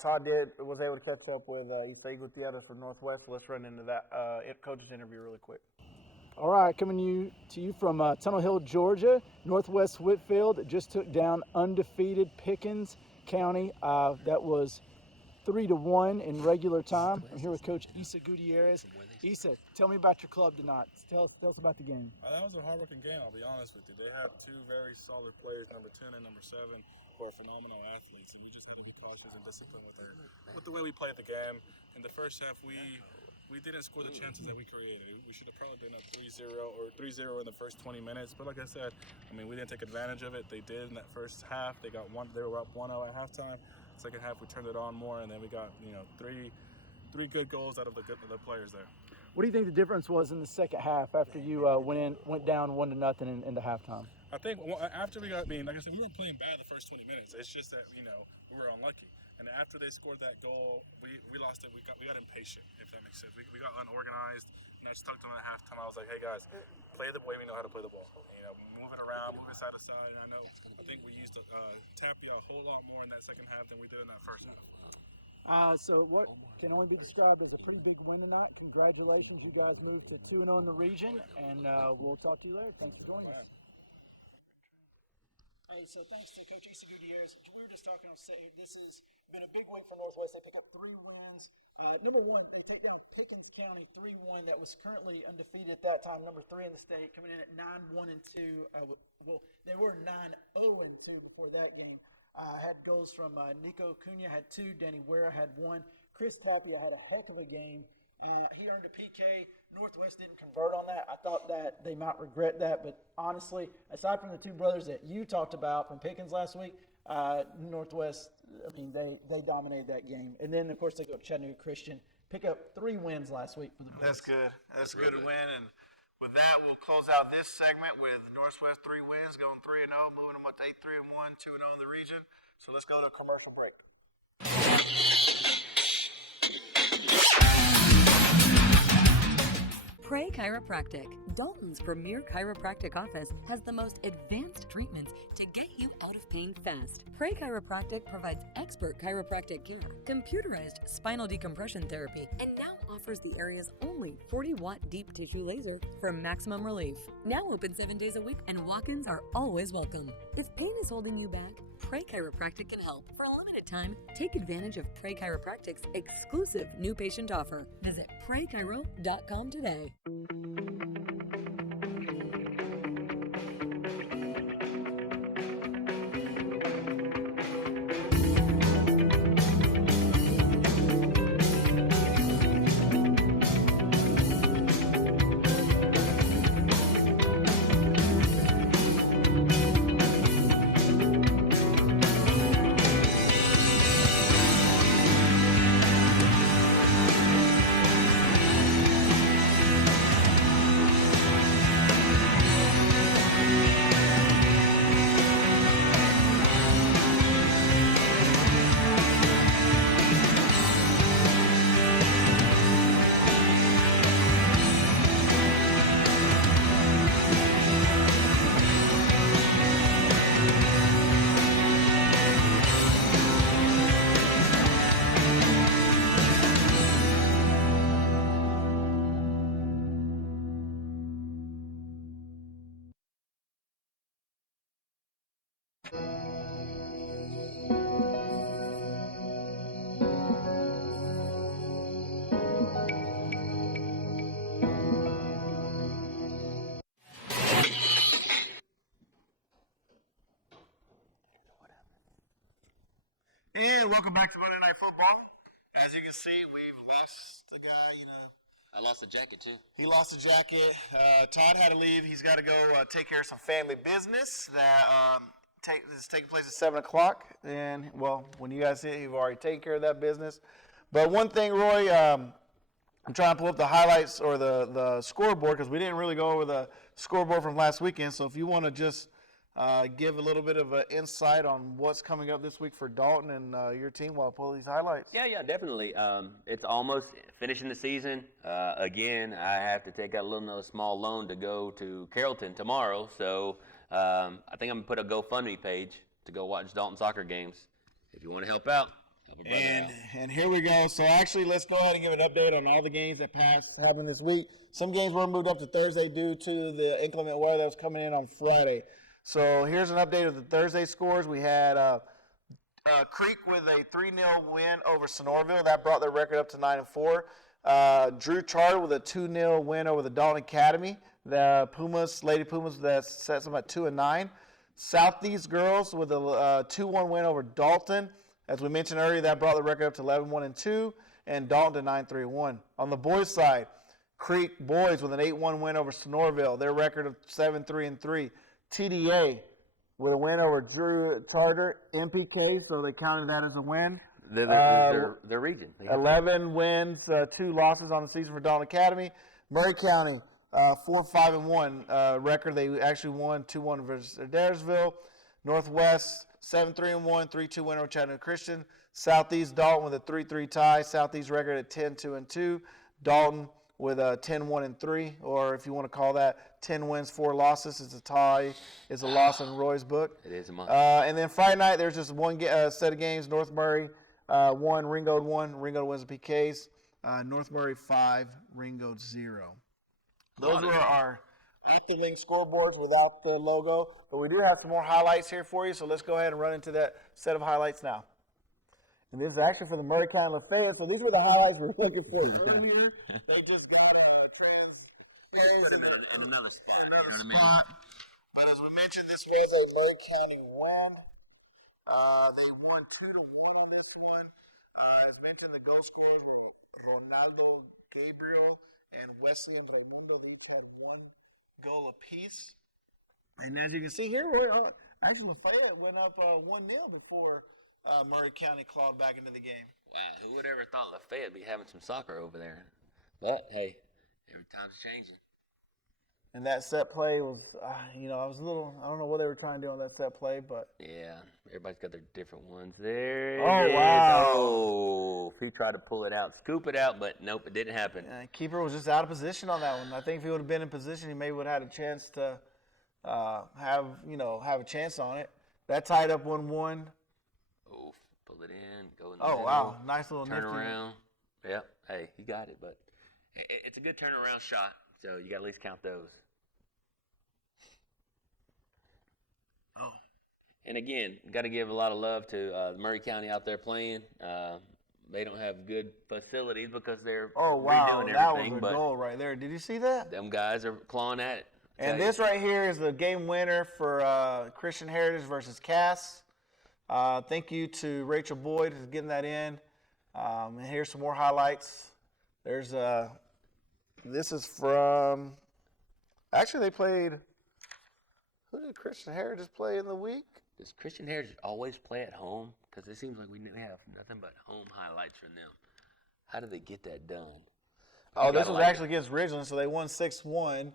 Todd was able to catch up with Issa Gutierrez from Northwest. Let's run into that coach's interview really quick. All right, coming to you from Tunnel Hill, Georgia. Northwest Whitfield just took down undefeated Pickens County. That was 3-1 in regular time. I'm here with Coach Issa Gutierrez. Issa, tell me about your club tonight. Tell us about the game. That was a hard-working game, I'll be honest with you. They have two very solid players, number 10 and number 7, who are phenomenal athletes, and you just need to be cautious and disciplined with the way we played the game. In the first half, we didn't score the chances that we created. We should have probably been up 3-0 or 3-0 in the first 20 minutes. But like I said, we didn't take advantage of it. They did in that first half. They were up 1-0 at halftime. Second half, we turned it on more, and then we got three good goals out of the players there. What do you think the difference was in the second half after you went down 1-0 into halftime? I think after we got, like I said, we weren't playing bad the first 20 minutes. It's just that we were unlucky. And after they scored that goal, we lost it. We got impatient, if that makes sense. We got unorganized, and I just talked to them at halftime. I was like, hey guys, play the way we know how to play the ball. Move it around, move it side to side. And I think we used Tapia a whole lot more in that second half than we did in that first half. So what can only be described as a pretty big win tonight. Congratulations, you guys moved to 2-0 in the region, and we'll talk to you later. Thanks for joining us. Hey, so thanks to Coach Issa Gutierrez. We were just talking on set here. This has been a big week for Northwest. They pick up 3 wins. Number one, they take down Pickens County 3-1. That was currently undefeated at that time, number 3 in the state, coming in at 9-1-2. They were 9-0-2 before that game. Had goals from Nico Cunha had 2, Danny Guerra had 1. Chris Tapia had a heck of a game. He earned a PK. Northwest didn't convert on that. I thought that they might regret that, but honestly, aside from the 2 brothers that you talked about from Pickens last week, Northwest, they dominated that game. And then, of course, they go to Chattanooga Christian, pick up 3 wins last week for the boys. That's good. That's a good win. And with that, we'll close out this segment with Northwest 3 wins, going 3-0, moving them up to 8-3-1, 2-0 in the region. So let's go to a commercial break. Pray Chiropractic, Dalton's premier chiropractic office, has the most advanced treatments to get you out of pain fast. Pray Chiropractic provides expert chiropractic care, computerized spinal decompression therapy, and now offers the area's only 40-watt deep tissue laser for maximum relief. Now open 7 days a week, and walk-ins are always welcome. If pain is holding you back, Pray Chiropractic can help. For a limited time, take advantage of Pray Chiropractic's exclusive new patient offer. Visit PrayChiro.com today. And welcome back to Monday Night Football. As you can see, we've lost the guy, I lost the jacket too. He lost the jacket. Todd had to leave. He's got to go take care of some family business that is taking place at 7 o'clock. And, well, when you guys see it, you've already taken care of that business. But one thing, Roy, I'm trying to pull up the highlights or the scoreboard because we didn't really go over the scoreboard from last weekend. So if you want to just give a little bit of an insight on what's coming up this week for Dalton and your team while I pull these highlights. Yeah, definitely. It's almost finishing the season. Again, I have to take out another small loan to go to Carrollton tomorrow. So I think I'm going to put a GoFundMe page to go watch Dalton soccer games. If you want to help out, help a brother out. And here we go. So actually, let's go ahead and give an update on all the games that happened this week. Some games were moved up to Thursday due to the inclement weather that was coming in on Friday. So here's an update of the Thursday scores. We had Creek with a 3-0 win over Sonorville. That brought their record up to 9-4. Drew Charter with a 2-0 win over the Dalton Academy. The Lady Pumas, that sets them at 2-9. Southeast Girls with a 2-1 win over Dalton. As we mentioned earlier, that brought the record up to 11-1-2, and Dalton to 9-3-1. On the boys' side, Creek Boys with an 8-1 win over Sonorville. Their record of 7-3-3. TDA with a win over Drew Charter, MPK, so they counted that as a win. Their region. 11 wins, 2 losses on the season for Dalton Academy. Murray County, 4-5-1 record. They actually won 2-1 versus Adairsville. Northwest, 7-3-1, 3-2 win over Chattanooga Christian. Southeast Dalton with a 3-3 tie. Southeast record at 10-2-2. Dalton with a 10-1-3, or if you want to call that 10 wins, 4 losses. It's a tie. It's a loss in Roy's book. It is a month. And then Friday night, there's just one set of games. North Murray 1, Ringgold 1. Ringgold wins the PKs. North Murray 5, Ringgold 0. Those were our active link scoreboards without the logo. But we do have some more highlights here for you, so let's go ahead and run into that set of highlights now. And this is actually for the Murray County Lafayette. So these were the highlights we were looking for earlier. They just got transfers in another spot. But as we mentioned, this was a Murray County win. They won 2-1 on this one. As mentioned, the goal scorers were Ronaldo Gabriel and Wesley and Raimundo. They each had 1 goal apiece. And as you can see here, actually Lafayette went up 1-0 before Murray County clawed back into the game. Wow, who would ever thought Lafayette would be having some soccer over there? But, hey, every time's changing. And that set play was, I was a little, I don't know what they were trying to do on that set play, but. Yeah, everybody's got their different ones. There it Oh, is. wow. Oh, he tried to pull it out, scoop it out, but nope, it didn't happen. Keeper was just out of position on that one. I think if he would have been in position, he maybe would have had a chance to have a chance on it. That tied up 1-1. Oof, pull it in, go in the Oh, middle, wow. Nice little turn nifty. around. Yep, hey, he got it, but it's a good turnaround shot, so you got to at least count those. Oh. And again, got to give a lot of love to Murray County out there playing. They don't have good facilities because they're redoing everything. That was a but goal right there. Did you see that? them guys are clawing at it. And this right here is the game winner for Christian Heritage versus Cass. Thank you to Rachel Boyd for getting that in. And here's some more highlights. There's this is from, actually they played, who did Christian Heritage play in the week? Does Christian Heritage always play at home? Because it seems like we have nothing but home highlights from them. How do they get that done? Oh, this was actually against Ridgeland, so they won 6-1.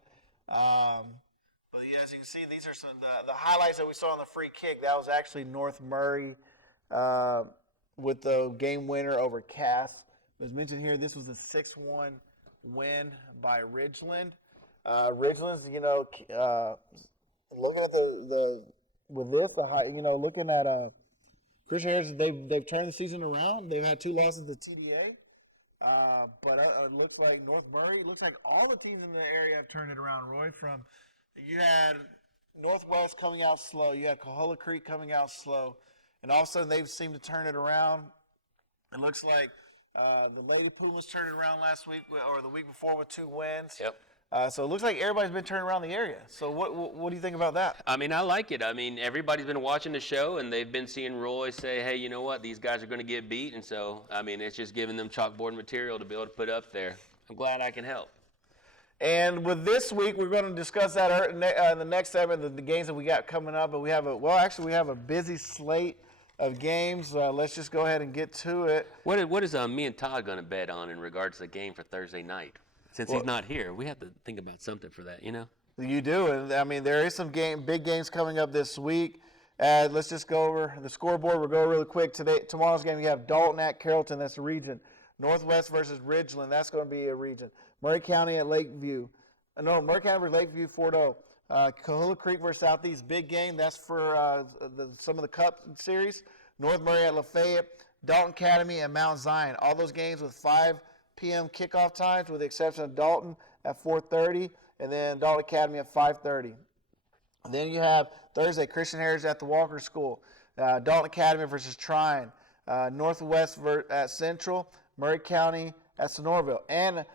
But yeah, as you can see, these are some the highlights that we saw on the free kick. That was actually North Murray with the game winner over Cass. As mentioned here, this was a 6-1 win by Ridgeland. Ridgeland's, looking at looking at Christian Heritage, they've turned the season around. They've had 2 losses to TDA. But it looks like North Murray, it looks like all the teams in the area have turned it around, Roy. You had Northwest coming out slow. You had Coahulla Creek coming out slow. And all of a sudden, they've seemed to turn it around. It looks like the Lady Pumas turned it around last week or the week before with 2 wins. Yep. So it looks like everybody's been turning around the area. So what do you think about that? I mean, I like it. I mean, everybody's been watching the show, and they've been seeing Roy say, hey, you know what, these guys are going to get beat. And so, I mean, it's just giving them chalkboard material to be able to put up there. I'm glad I can help. And with this week, we're going to discuss that in the next segment, the games that we got coming up. But we have a busy slate of games. Let's just go ahead and get to it. What is me and Todd going to bet on in regards to the game for Thursday night? Since he's not here, we have to think about something for that, you know? You do, and I mean, there is some big games coming up this week. Let's just go over the scoreboard. We'll go really quick. Tomorrow's game, you have Dalton at Carrollton. That's a region. Northwest versus Ridgeland. That's going to be a region. Murray County at Lakeview. Murray County versus Lakeview, Fort O. Coahulla Creek versus Southeast, big game. That's for some of the Cup series. North Murray at Lafayette. Dalton Academy and Mount Zion. All those games with 5 p.m. kickoff times, with the exception of Dalton at 4:30, and then Dalton Academy at 5:30. And then you have Thursday, Christian Heritage at the Walker School. Dalton Academy versus Trine. Northwest at Central. Murray County at Sonoraville. And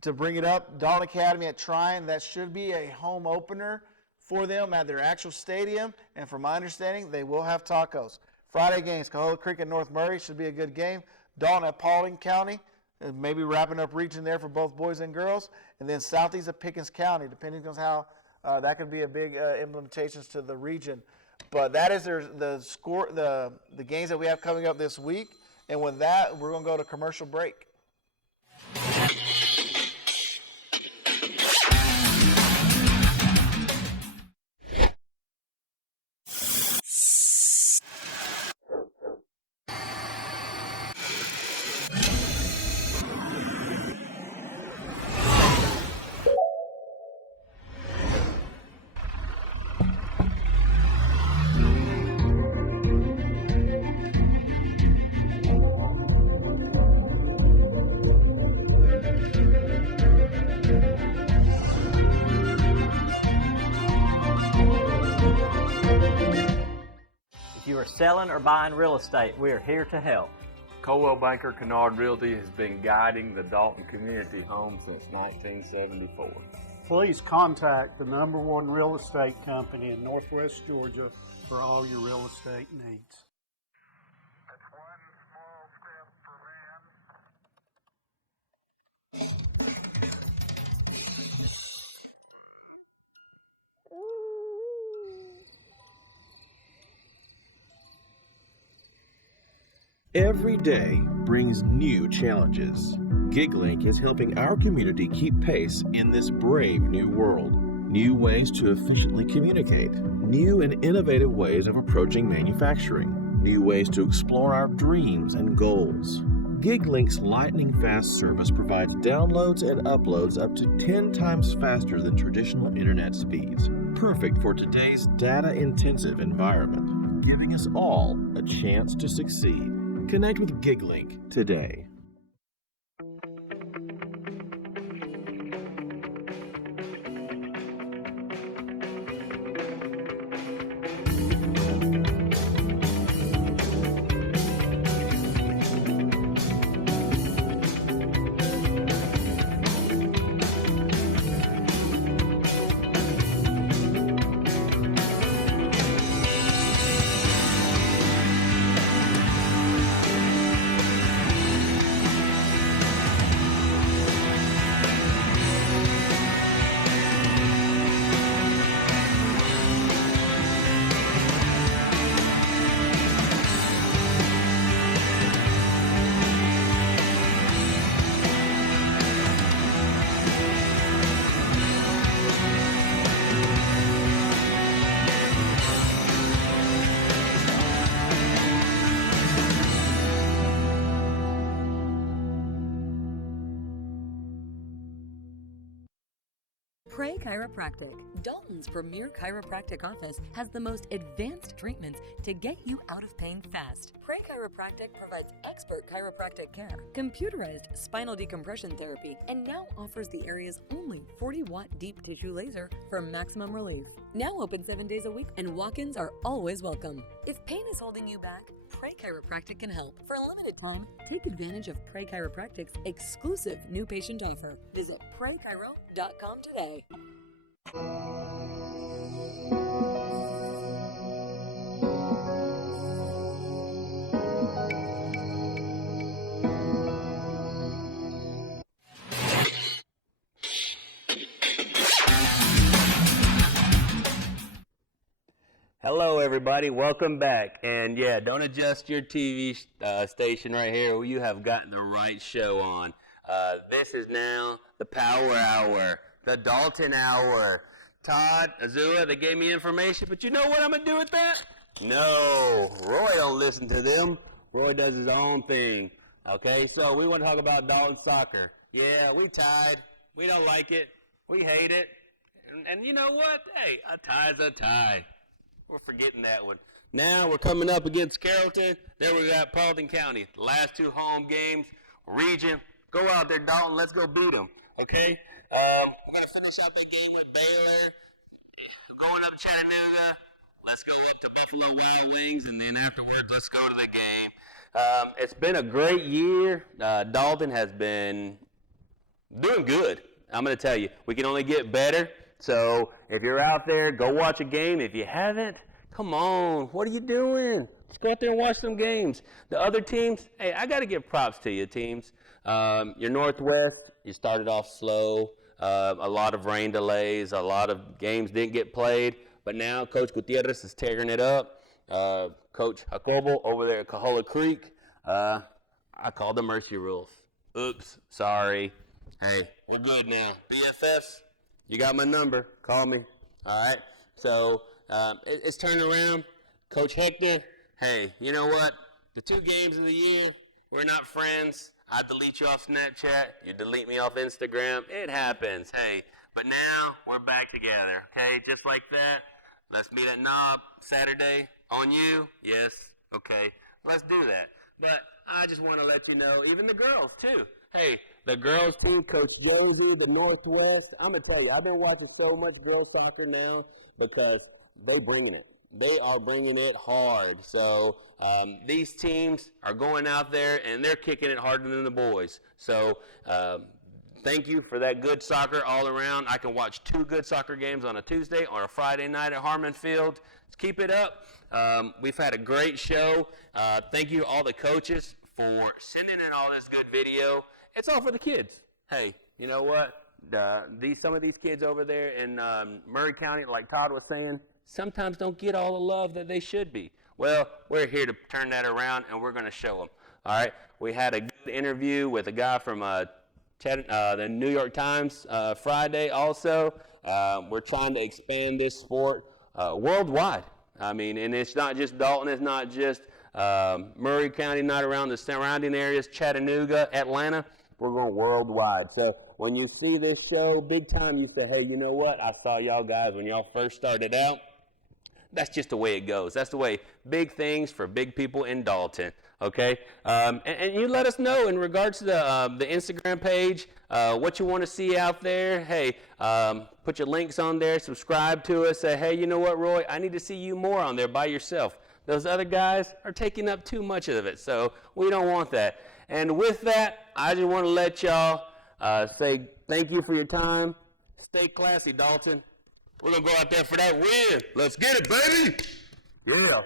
to bring it up, Dalton Academy at Trine, that should be a home opener for them at their actual stadium. And from my understanding, they will have tacos. Friday games, Coahulla Creek and North Murray should be a good game. Dalton at Paulding County, maybe wrapping up region there for both boys and girls. And then Southeast at Pickens County, depending on how that could be a big implementations to the region. But that is the games that we have coming up this week. And with that, we're going to go to commercial break. If you are selling or buying real estate, we are here to help. Coldwell Banker Kennard Realty has been guiding the Dalton community home since 1974. Please contact the #1 real estate company in Northwest Georgia for all your real estate needs. Every day brings new challenges. GigLink is helping our community keep pace in this brave new world. New ways to efficiently communicate, new and innovative ways of approaching manufacturing, new ways to explore our dreams and goals. GigLink's lightning fast service provides downloads and uploads up to 10 times faster than traditional internet speeds, perfect for today's data-intensive environment, giving us all a chance to succeed. Connect with GigLink today. Pray Chiropractic. Dalton's premier chiropractic office has the most advanced treatments to get you out of pain fast. Pray Pray Chiropractic provides expert chiropractic care, computerized spinal decompression therapy, and now offers the area's only 40-watt deep tissue laser for maximum relief. Now open 7 days a week, and walk-ins are always welcome. If pain is holding you back, Pray Chiropractic can help. For a limited time, take advantage of Pray Chiropractic's exclusive new patient offer. Visit PrayChiro.com today. Hello, everybody. Welcome back. And yeah, don't adjust your TV station right here. You have gotten the right show on. This is now the Power Hour, the Dalton Hour. Todd, Azua, they gave me information, but you know what I'm going to do with that? No, Roy don't listen to them. Roy does his own thing. Okay, so we want to talk about Dalton soccer. Yeah, we tied. We don't like it. We hate it. And you know what? Hey, a tie's a tie. We're forgetting that one. Now we're coming up against Carrollton. Then we got Paulding County. The last two home games, region. Go out there, Dalton. Let's go beat them. Okay? We're going to finish out that game with Baylor. Going up Chattanooga. Let's go up to Buffalo Wild Wings. And then afterwards, let's go to the game. It's been a great year. Dalton has been doing good. I'm going to tell you, we can only get better. So if you're out there, go watch a game. If you haven't, come on. What are you doing? Just go out there and watch some games. The other teams, hey, I got to give props to you, teams. Your Northwest, you started off slow. A lot of rain delays. A lot of games didn't get played. But now Coach Gutierrez is tearing it up. Coach Jacobo over there at Cahola Creek, I called the mercy rules. Oops, sorry. Hey, we're good now. BFFs. You got my number. Call me. All right? So it's turned around. Coach Hector, hey, you know what? The 2 games of the year, we're not friends. I delete you off Snapchat. You delete me off Instagram. It happens. Hey, but now we're back together, okay? Just like that. Let's meet at Knob Saturday. On you? Yes. Okay. Let's do that. But I just want to let you know, even the girls, too. Hey, the girls team, Coach Josie, the Northwest, I'm going to tell you, I've been watching so much girls soccer now because they bringing it. They are bringing it hard. So these teams are going out there, and they're kicking it harder than the boys. So thank you for that good soccer all around. I can watch 2 good soccer games on a Tuesday or a Friday night at Harmon Field. Let's keep it up. We've had a great show. Thank you to all the coaches for sending in all this good video. It's all for the kids. Hey, you know what? Some of these kids over there in Murray County, like Todd was saying, sometimes don't get all the love that they should be. Well, we're here to turn that around, and we're going to show them. All right? We had a good interview with a guy from the New York Times Friday also. We're trying to expand this sport worldwide. I mean, and it's not just Dalton. It's not just Murray County, not around the surrounding areas, Chattanooga, Atlanta. We're going worldwide. So when you see this show, big time, you say, hey, you know what? I saw y'all guys when y'all first started out. That's just the way it goes. That's the way big things for big people in Dalton, okay? And you let us know in regards to the Instagram page, what you want to see out there. Hey, put your links on there, subscribe to us. Say, hey, you know what, Roy? I need to see you more on there by yourself. Those other guys are taking up too much of it, so we don't want that. And with that, I just want to let y'all say thank you for your time. Stay classy, Dalton. We're going to go out there for that win. Let's get it, baby. Yeah.